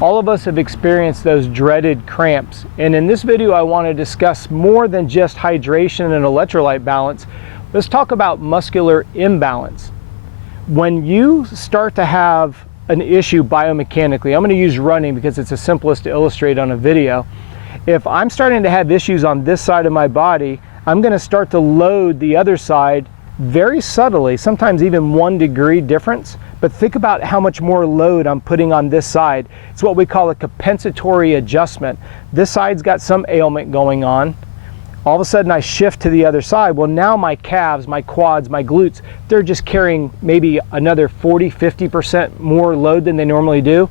All of us have experienced those dreaded cramps, and in this video I want to discuss more than just hydration and electrolyte balance. Let's talk about muscular imbalance. When you start to have an issue biomechanically, I'm going to use running because it's the simplest to illustrate on a video. If I'm starting to have issues on this side of my body, I'm going to start to load the other side very subtly, sometimes even 1 degree difference. But think about how much more load I'm putting on this side. It's what we call a compensatory adjustment. This side's got some ailment going on. All of a sudden I shift to the other side. Well, now my calves, my quads, my glutes, they're just carrying maybe another 40–50% more load than they normally do.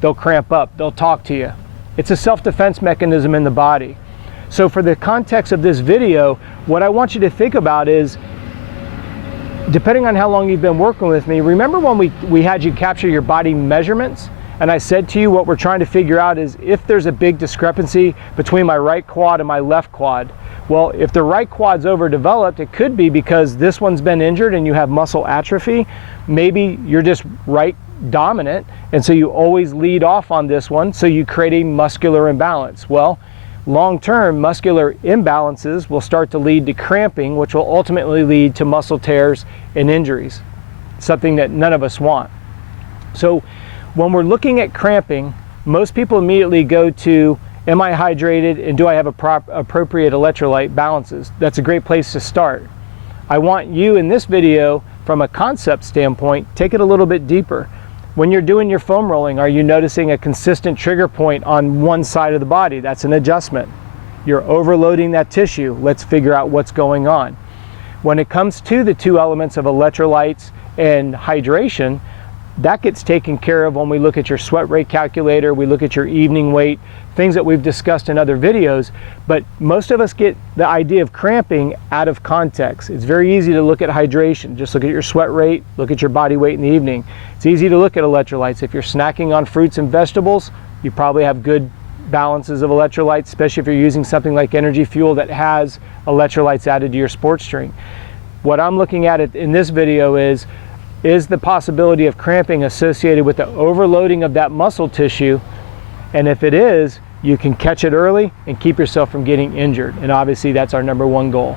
They'll cramp up, they'll talk to you. It's a self-defense mechanism in the body. So for the context of this video, what I want you to think about is, depending on how long you've been working with me, remember when we had you capture your body measurements? And I said to you, what we're trying to figure out is if there's a big discrepancy between my right quad and my left quad. Well, if the right quad's overdeveloped, it could be because this one's been injured and you have muscle atrophy. Maybe you're just right dominant, and so you always lead off on this one, so you create a muscular imbalance. Well, long-term muscular imbalances will start to lead to cramping, which will ultimately lead to muscle tears and injuries, something that none of us want. So when we're looking at cramping, most people immediately go to, am I hydrated and do I have appropriate electrolyte balances? That's a great place to start. I want you in this video, from a concept standpoint, take it a little bit deeper. When you're doing your foam rolling, are you noticing a consistent trigger point on one side of the body? That's an adjustment. You're overloading that tissue. Let's figure out what's going on. When it comes to the two elements of electrolytes and hydration, that gets taken care of when we look at your sweat rate calculator, we look at your evening weight, things that we've discussed in other videos. But most of us get the idea of cramping out of context. It's very easy to look at hydration. Just look at your sweat rate, look at your body weight in the evening. It's easy to look at electrolytes. If you're snacking on fruits and vegetables, you probably have good balances of electrolytes, especially if you're using something like Energy Fuel that has electrolytes added to your sports drink. What I'm looking at in this video is the possibility of cramping associated with the overloading of that muscle tissue? And if it is, you can catch it early and keep yourself from getting injured. And obviously that's our #1 goal.